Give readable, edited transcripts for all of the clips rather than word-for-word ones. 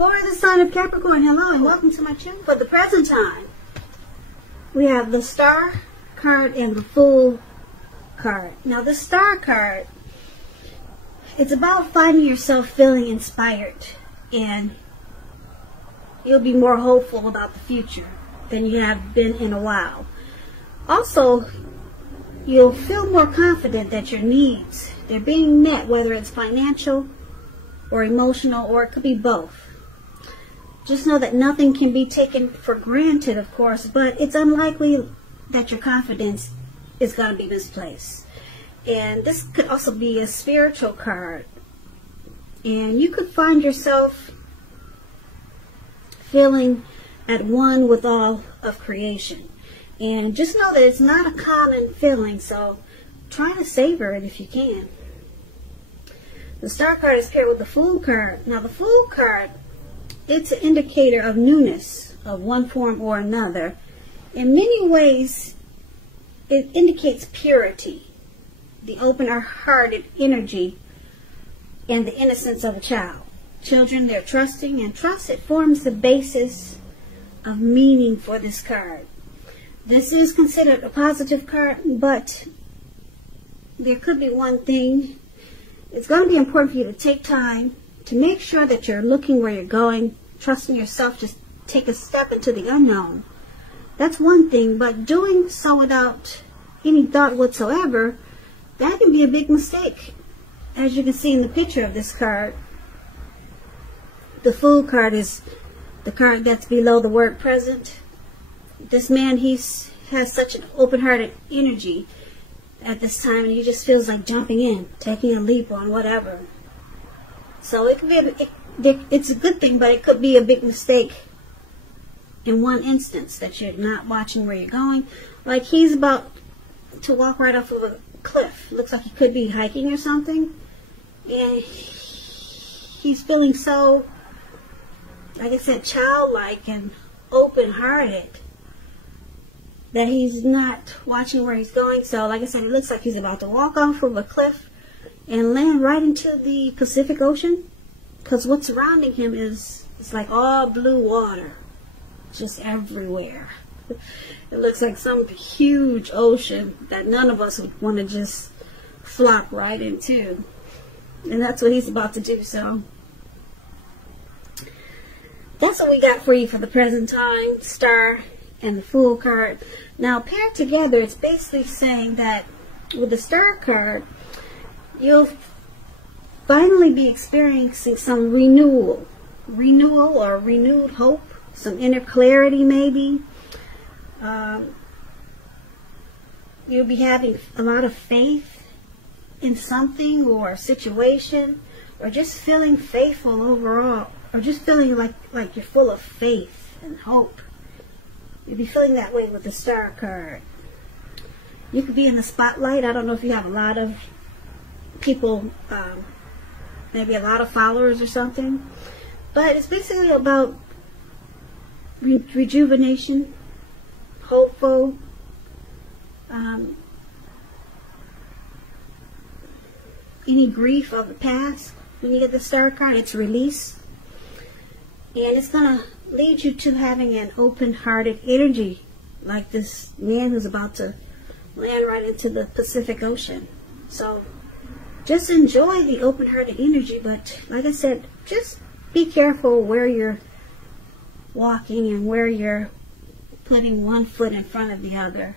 For the sign of Capricorn, hello and welcome to my channel. For the present time, we have the Star card and the Fool card. Now the Star card, it's about finding yourself feeling inspired, and you'll be more hopeful about the future than you have been in a while. Also, you'll feel more confident that your needs, they're being met, whether it's financial or emotional, or it could be both. Just know that nothing can be taken for granted, of course, but it's unlikely that your confidence is going to be misplaced. And this could also be a spiritual card. And you could find yourself feeling at one with all of creation. And just know that it's not a common feeling, so try to savor it if you can. The Star card is paired with the Fool card. Now the Fool card, it's an indicator of newness of one form or another. In many ways, it indicates purity, the open-hearted energy, and the innocence of a child. Children, they're trusting, and trust, it forms the basis of meaning for this card. This is considered a positive card, but there could be one thing. It's going to be important for you to take time to make sure that you're looking where you're going, trusting yourself to take a step into the unknown. That's one thing, but doing so without any thought whatsoever, that can be a big mistake. As you can see in the picture of this card, the Fool card is the card that's below the word present. This man, has such an open-hearted energy at this time, and he just feels like jumping in, taking a leap on whatever. So it could be it's a good thing, but it could be a big mistake in one instance, that you're not watching where you're going. Like he's about to walk right off of a cliff. Looks like he could be hiking or something, and he's feeling so, like I said, childlike and open-hearted, that he's not watching where he's going. So like I said, it looks like he's about to walk off of a cliff and land right into the Pacific Ocean, because what's surrounding him is, it's like all blue water just everywhere. It looks like some huge ocean that none of us would want to just flop right into, and that's what he's about to do. So that's what we got for you for the present time, Star and the Fool card. Now paired together, it's basically saying that with the Star card, you'll finally be experiencing some renewal or renewed hope, some inner clarity maybe. You'll be having a lot of faith in something or a situation, or just feeling faithful overall, or just feeling like you're full of faith and hope. You'll be feeling that way with the Star card. You could be in the spotlight. I don't know if you have a lot of people, maybe a lot of followers or something, but it's basically about rejuvenation, hopeful, any grief of the past. When you get the Star card, it's release, and it's going to lead you to having an open-hearted energy, like this man who's about to land right into the Pacific Ocean. So just enjoy the open-hearted energy, but like I said, just be careful where you're walking and where you're putting one foot in front of the other,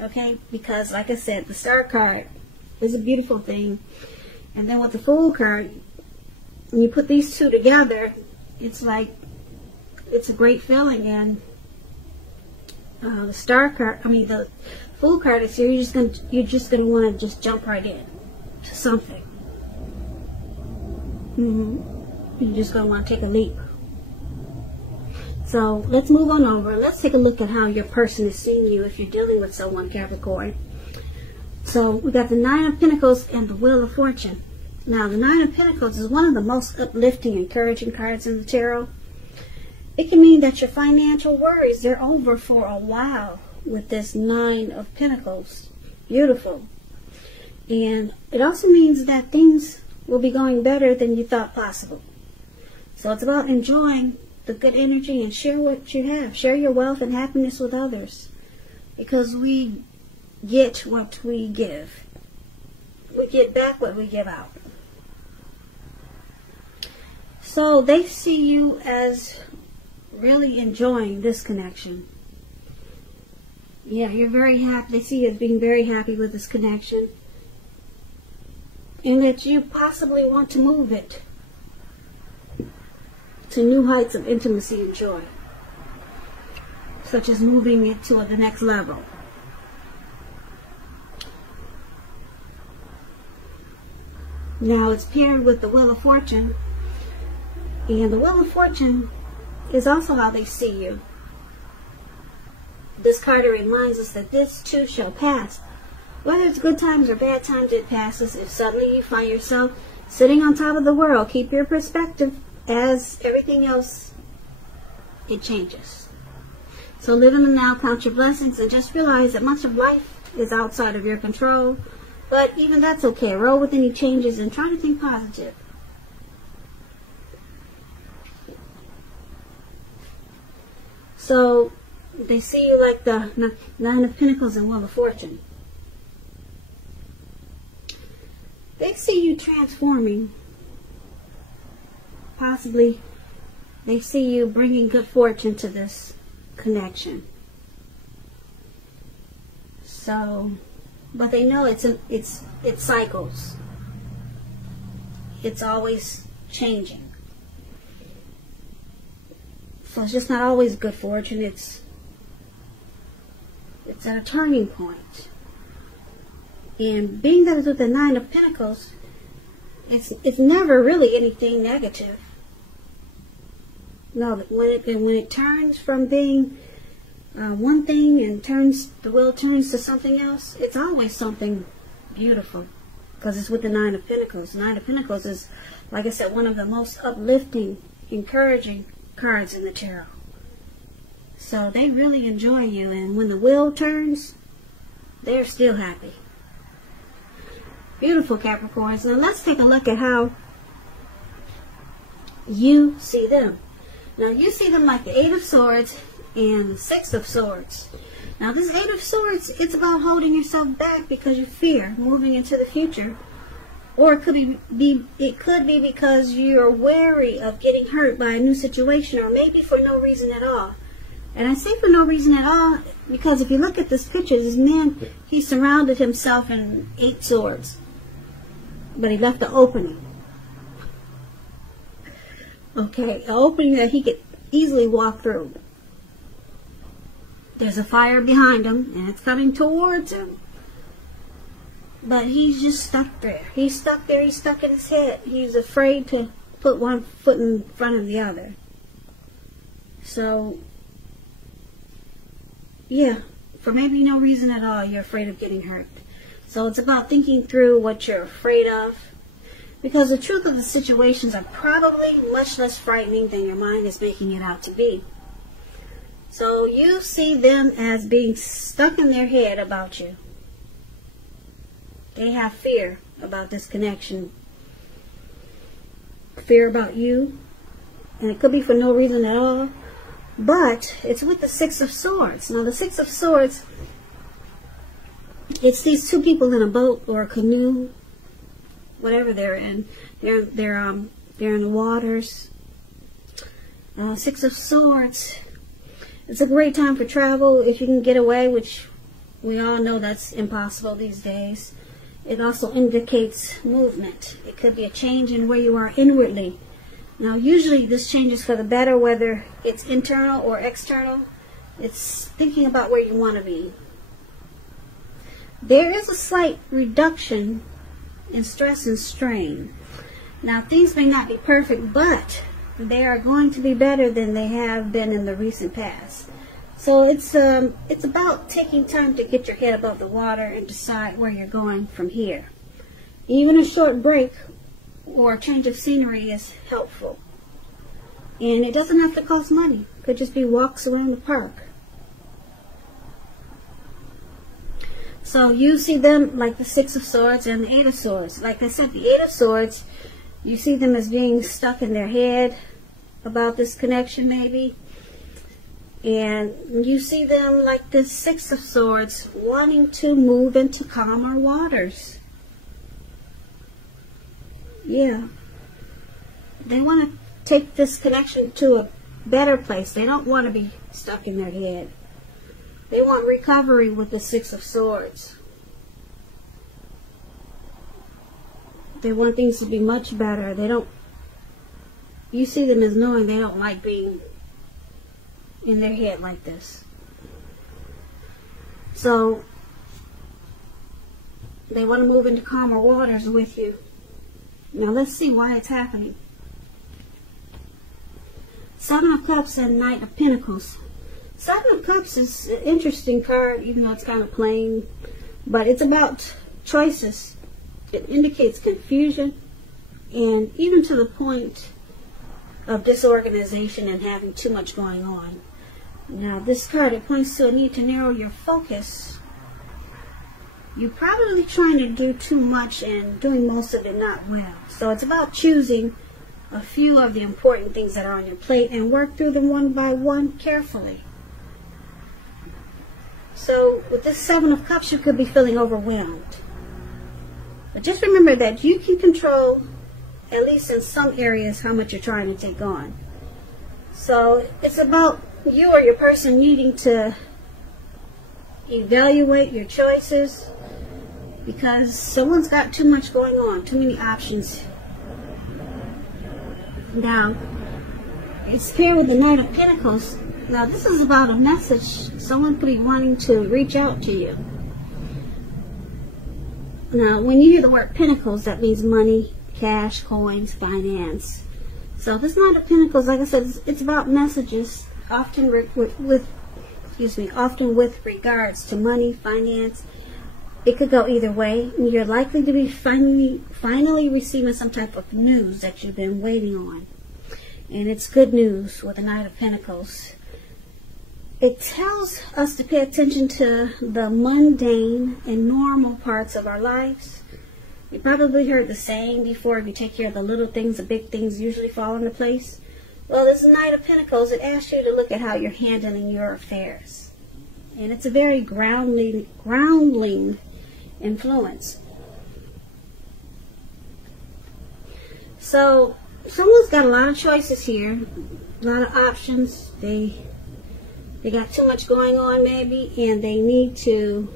okay? Because like I said, the Star card is a beautiful thing, and then with the Fool card, when you put these two together, it's like, it's a great feeling. And the Star card, the Fool card is here. You're just gonna want to just jump right in to something. You're just gonna want to take a leap. So let's move on over. Let's take a look at how your person is seeing you if you're dealing with someone, Capricorn. So we got the Nine of Pentacles and the Wheel of Fortune. Now the Nine of Pentacles is one of the most uplifting, encouraging cards in the tarot. It can mean that your financial worries, they're over for a while with this Nine of Pentacles. Beautiful. And it also means that things will be going better than you thought possible. So it's about enjoying the good energy and share what you have. Share your wealth and happiness with others. Because we get what we give. We get back what we give out. So they see you as really enjoying this connection. Yeah, you're very happy. They see you as being very happy with this connection. And that you possibly want to move it to new heights of intimacy and joy. Such as moving it to the next level. Now it's paired with the Wheel of Fortune. And the Wheel of Fortune is also how they see you. This card reminds us that this too shall pass. Whether it's good times or bad times, it passes. If suddenly you find yourself sitting on top of the world, keep your perspective. As everything else, it changes. So live in the now, count your blessings, and just realize that much of life is outside of your control. But even that's okay. Roll with any changes and try to think positive. So they see you like the Nine of Pentacles and Wheel of Fortune. They see you transforming. Possibly they see you bringing good fortune to this connection. So, but they know it cycles. It's always changing. So it's just not always good fortune. It's at a turning point. And being that it's with the Nine of Pentacles, it's never really anything negative. No, when it turns from being one thing and the wheel turns to something else, it's always something beautiful. Because it's with the Nine of Pentacles. The Nine of Pentacles is, like I said, one of the most uplifting, encouraging cards in the tarot. So they really enjoy you, and when the wheel turns, they're still happy. Beautiful, Capricorns. Now let's take a look at how you see them. Now you see them like the Eight of Swords and the Six of Swords. Now this Eight of Swords, it's about holding yourself back because you fear moving into the future. Or it could be because you're wary of getting hurt by a new situation, or maybe for no reason at all. And I say for no reason at all because if you look at this picture, this man, he surrounded himself in 8 swords. But he left an opening. Okay, an opening that he could easily walk through. There's a fire behind him, and it's coming towards him. But he's just stuck there. He's stuck there. He's stuck in his head. He's afraid to put one foot in front of the other. So, yeah, for maybe no reason at all, you're afraid of getting hurt. So it's about thinking through what you're afraid of. Because the truth of the situations are probably much less frightening than your mind is making it out to be. So you see them as being stuck in their head about you. They have fear about this connection. Fear about you. And it could be for no reason at all. But it's with the Six of Swords. Now the Six of Swords, it's these two people in a boat or a canoe, whatever they're in. They're in the waters. Six of Swords. It's a great time for travel if you can get away, which we all know that's impossible these days. It also indicates movement. It could be a change in where you are inwardly. Now, usually this change is for the better, whether it's internal or external. It's thinking about where you want to be. There is a slight reduction in stress and strain. Now, things may not be perfect, but they are going to be better than they have been in the recent past. So it's about taking time to get your head above the water and decide where you're going from here. Even a short break or a change of scenery is helpful. And it doesn't have to cost money. It could just be walks around the park. So you see them like the Six of Swords and the Eight of Swords. Like I said, the Eight of Swords, you see them as being stuck in their head. about this connection maybe. And you see them like this Six of Swords wanting to move into calmer waters. Yeah. They want to take this connection to a better place. They don't want to be stuck in their head. They want recovery with the Six of Swords. They want things to be much better. They don't, you see them as knowing they don't like being in their head like this. So they want to move into calmer waters with you. Now let's see why it's happening. Seven of Cups and Knight of Pentacles. Seven of Cups is an interesting card, even though it's kind of plain, but it's about choices. It indicates confusion, and even to the point of disorganization and having too much going on. Now this card, it points to a need to narrow your focus. You're probably trying to do too much and doing most of it not well. So it's about choosing a few of the important things that are on your plate and work through them one by one carefully. So with this Seven of Cups, you could be feeling overwhelmed. But just remember that you can control, at least in some areas, how much you're trying to take on. So it's about you or your person needing to evaluate your choices, because someone's got too much going on, too many options. Now, it's paired with the Knight of Pentacles. Now, this is about a message. Someone could be wanting to reach out to you. Now, when you hear the word Pentacles, that means money, cash, coins, finance. So this Knight of Pentacles, like I said, it's about messages, often often with regards to money, finance. It could go either way. You're likely to be finally receiving some type of news that you've been waiting on. And it's good news with the Knight of Pentacles. It tells us to pay attention to the mundane and normal parts of our lives. You probably heard the saying before, if you take care of the little things, the big things usually fall into place. Well, this Knight of Pentacles, it asks you to look at how you're handling your affairs. And it's a very groundling influence. So someone's got a lot of choices here, a lot of options. They got too much going on maybe, and they need to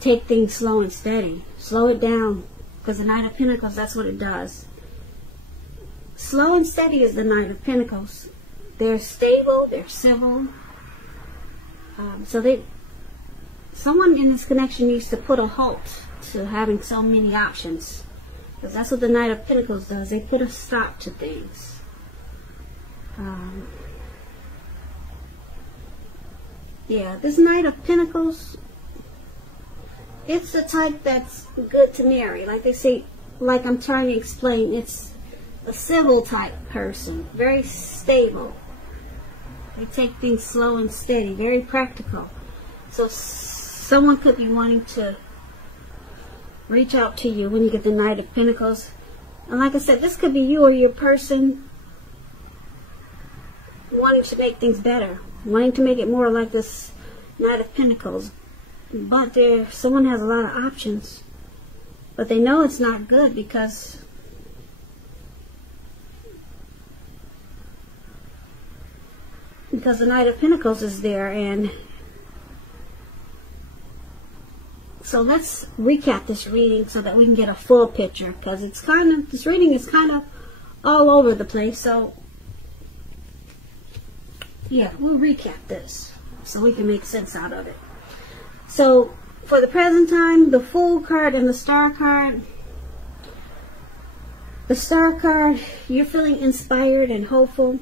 take things slow and steady. Slow it down, because the Knight of Pentacles, that's what it does. Slow and steady is the Knight of Pentacles. They're stable, they're civil. Someone in this connection needs to put a halt to having so many options, because that's what the Knight of Pentacles does. They put a stop to things. Yeah, this Knight of Pentacles, it's the type that's good to marry. Like they say, like I'm trying to explain, it's a civil type person, very stable. They take things slow and steady, very practical. So someone could be wanting to reach out to you when you get the Knight of Pentacles. And like I said, this could be you or your person wanting to make things better, wanting to make it more like this Knight of Pentacles. But someone has a lot of options, but they know it's not good because the Knight of Pentacles is there. And so let's recap this reading so that we can get a full picture, because it's this reading is kind of all over the place. So yeah, we'll recap this so we can make sense out of it. So for the present time, the Fool card and the Star card. The Star card, you're feeling inspired and hopeful,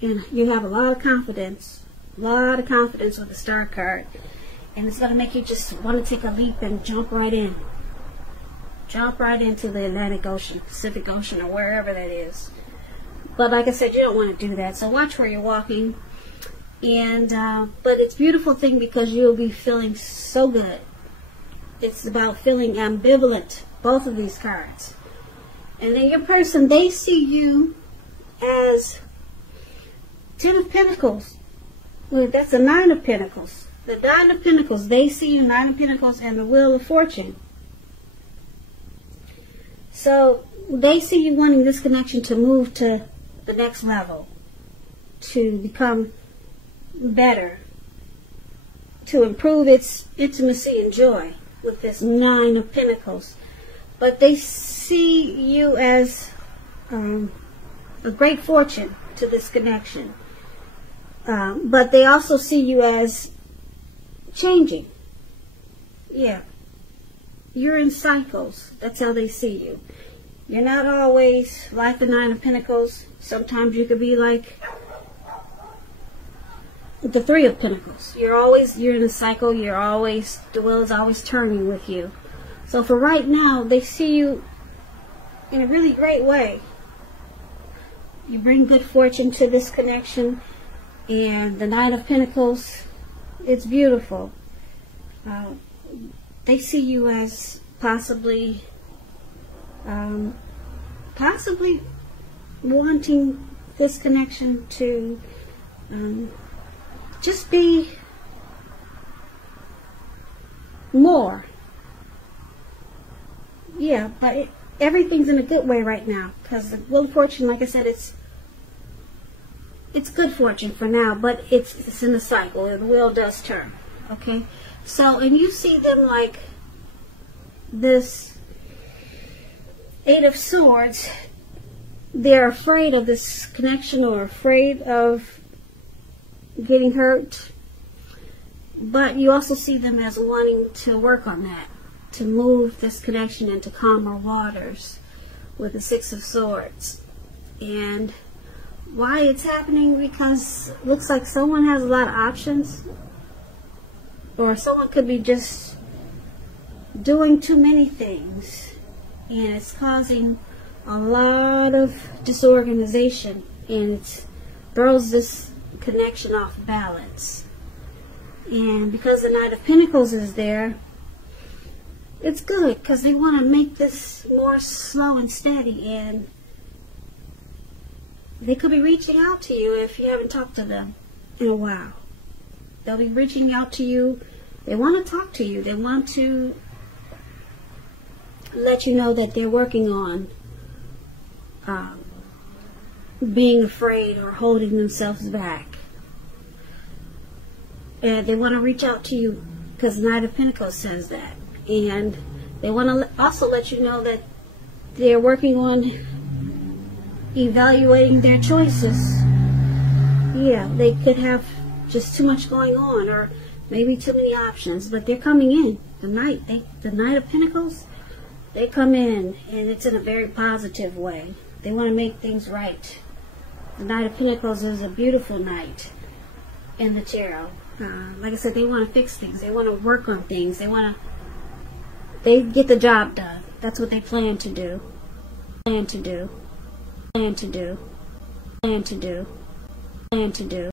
and you have a lot of confidence with the Star card. And it's going to make you just want to take a leap and jump right in. Jump right into the Atlantic Ocean, Pacific Ocean, or wherever that is. But like I said, you don't want to do that. So watch where you're walking. And but it's a beautiful thing because you'll be feeling so good. It's about feeling ambivalent both of these cards. And then your person, they see you as 10 of Pentacles. Look, that's the 9 of Pentacles. The 9 of Pentacles, they see you, 9 of Pentacles, and the Wheel of Fortune. So they see you wanting this connection to move to the next level, to become better, to improve its intimacy and joy with this 9 of Pentacles. But they see you as a great fortune to this connection. But they also see you as changing. Yeah. You're in cycles. That's how they see you. You're not always like the 9 of Pentacles. Sometimes you could be like the 3 of Pentacles. You're in a cycle. The wheel is always turning with you. So for right now, they see you in a really great way. You bring good fortune to this connection. And the 9 of Pentacles, it's beautiful. They see you as possibly wanting this connection to just be more. Yeah, but everything's in a good way right now, because the Wheel of Fortune, like I said, it's good fortune for now, but it's in a cycle. The wheel does turn. Okay, so, and you see them like this 8 of Swords. They're afraid of this connection, or afraid of getting hurt. But you also see them as wanting to work on that, to move this connection into calmer waters with the 6 of Swords. And why it's happening? Because it looks like someone has a lot of options, or someone could be just doing too many things, and it's causing a lot of disorganization, and it throws this connection off balance. And because the 9 of Pentacles is there, it's good, because they want to make this more slow and steady, and they could be reaching out to you if you haven't talked to them in a while. They'll be reaching out to you. They want to talk to you. They want to let you know that they're working on being afraid or holding themselves back. And they want to reach out to you because the 9 of Pentacles says that. And they want to also let you know that they're working on evaluating their choices. Yeah, they could have just too much going on, or maybe too many options, but they're coming in. The Knight of Pentacles, they come in, and it's in a very positive way. They want to make things right. The Knight of Pentacles is a beautiful knight in the tarot. Like I said, they want to fix things. They want to work on things. They get the job done. That's what they plan to do. Plan to do.